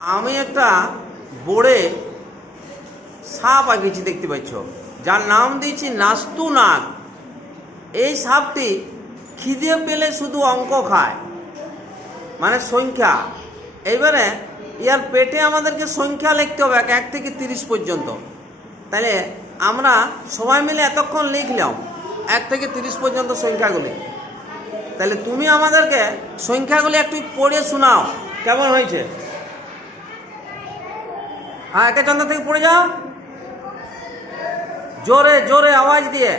আমি একটা বোড়ে সাপ আঁকেছি দেখতে পাচ্ছ। যার নাম দিয়েছি নাস্তু নাগ। এই সাপটি খিদে পেলে শুধু অঙ্ক খায় মানে সংখ্যা। এইবারে ইয়ার পেটে আমাদেরকে সংখ্যা লিখতে হবে, এক থেকে তিরিশ পর্যন্ত। তাহলে আমরা সবাই মিলে এতক্ষণ লিখলাম, এক থেকে তিরিশ পর্যন্ত সংখ্যাগুলি। তাহলে তুমি আমাদেরকে সংখ্যাগুলি একটু পড়ে শোনাও, কেমন হয়েছে? হ্যাঁ একে চন্দ্র থেকে পড়ে যাও। জোরে জোরে আওয়াজ দিয়ে।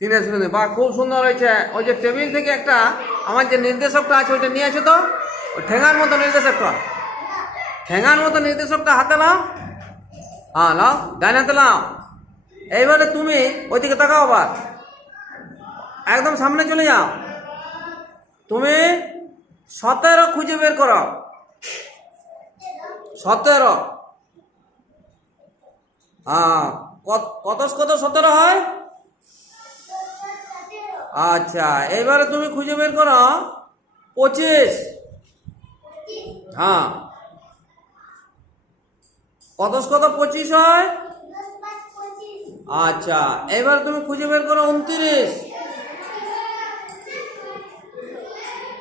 তিনে শুনে বা খুব সুন্দর হয়েছে। ওই যে টেবিল থেকে একটা আমার যে নির্দেশকটা আছে, ওইটা নিয়ে আসো তো। ওই ঠেঙার মতো নির্দেশকটা। ঠেঙার মতো নির্দেশকটা হাতে নাও। হ্যাঁ নাও, ডাইন হাতে নাও। এইবারে তুমি ওইদিকে তাকাও আবার। একদম সামনে চলে যাও। তুমি সতেরো খুঁজে বের করো সতেরো। হ্যাঁ কত কত সতেরো হয়? আচ্ছা এবারে তুমি খুঁজে বের করো। পঁচিশ। হ্যাঁ। কত কত পঁচিশ হয়? আচ্ছা এবার তুমি খুঁজে বের করো উনত্রিশ।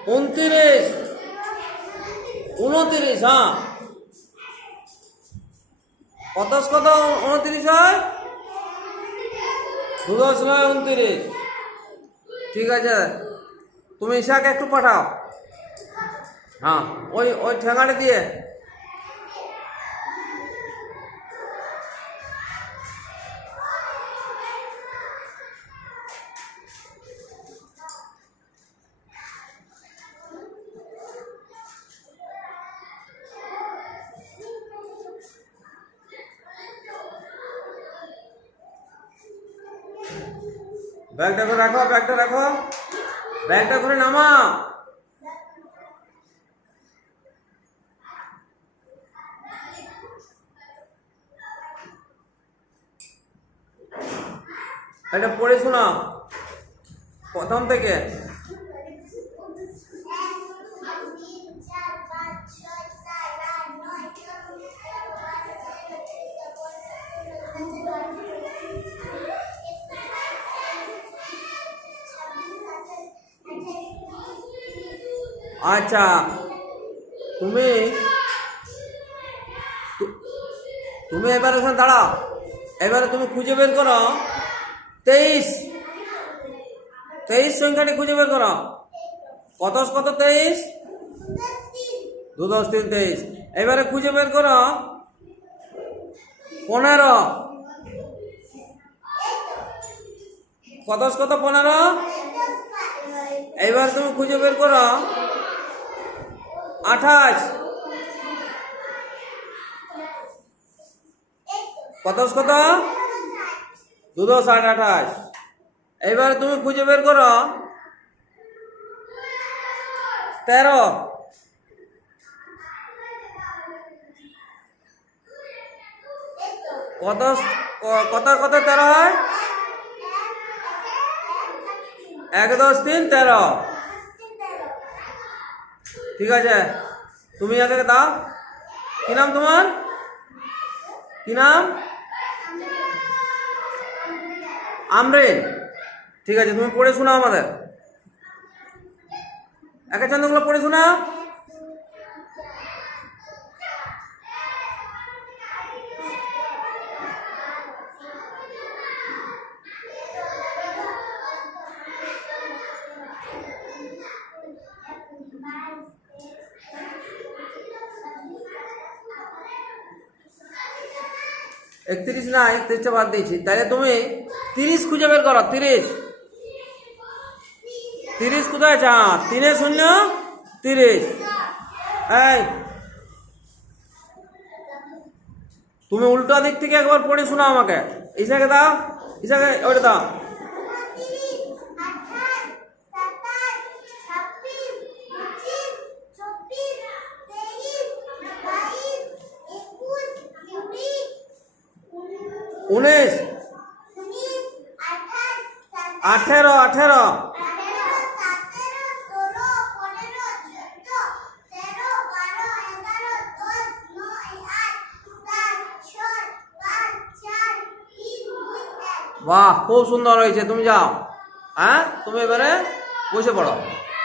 উনত্রিশ। উনত্রিশ হ্যাঁ। কত কত উনত্রিশ হয়? দু দশ নয়, উনত্রিশ। ঠিক আছে? তুমি ঈশাকে একটু পাঠাও। হ্যাঁ ওই ওই ঠেঙাটা দিয়ে। ব্যাগটা করে রাখো ব্যাগটা রাখো। ব্যাগটা করে নামাও। এটা পড়ে শোনাও প্রথম থেকে। আচ্ছা তুমি তুমি এবার ওখানে দাঁড়াও। এবারে তুমি খুঁজে বের করো। তেইশ। তেইশ সংখ্যাটি খুঁজে বের করো। কত কত তেইশ? দু দশ তিন তেইশ। এবারে খুঁজে বের করো। পনেরো। কত কত, পনেরো? এইবার তুমি খুঁজে বের করো। আঠাশ। কত কত? দু দশ আট আঠাশ। এইবার তুমি খুঁজে বের করো। তেরো। কত কত কত তেরো হয়? এক দশ তিন, তেরো। ঠিক আছে? তুমি আগে দাও। কি নাম তোমার? কি নাম? আমরেন ঠিক আছে, তুমি পড়ে শোনাও আমাদের। একা চন্দ্রগুলো পড়ে শোনাও। একত্রিশ নাই তিরিশটা বাদ দিয়েছি তাহলে তুমি তিরিশ খুঁজে বের করো তিরিশ তিরিশ কোথায় আছে হ্যাঁ, তিনে শূন্য তিরিশ এই তুমি উল্টো দিক থেকে একবার পড়ে শোনাও আমাকে ইসাকে দাও ইসাকে ওটা দাও উনত্রিশ, আঠাশ, সাতাশ, ছাব্বিশ, পঁচিশ, চব্বিশ, তেইশ, বাইশ, একুশ, কুড়ি, উনিশ উনিশ, আঠাশ, সাতাশ, আঠেরো আঠেরো আঠেরো, সতেরো, ষোলো, পনেরো, চোদ্দ, তেরো, বারো, এগারো, দশ, নয়, আট, সাত, ছয়, পাঁচ, চার, তিন, দুই, এক। বাহ খুব সুন্দর হয়েছে। তুমি যাও। হ্যাঁ তুমি এবারে বসে পড়ো।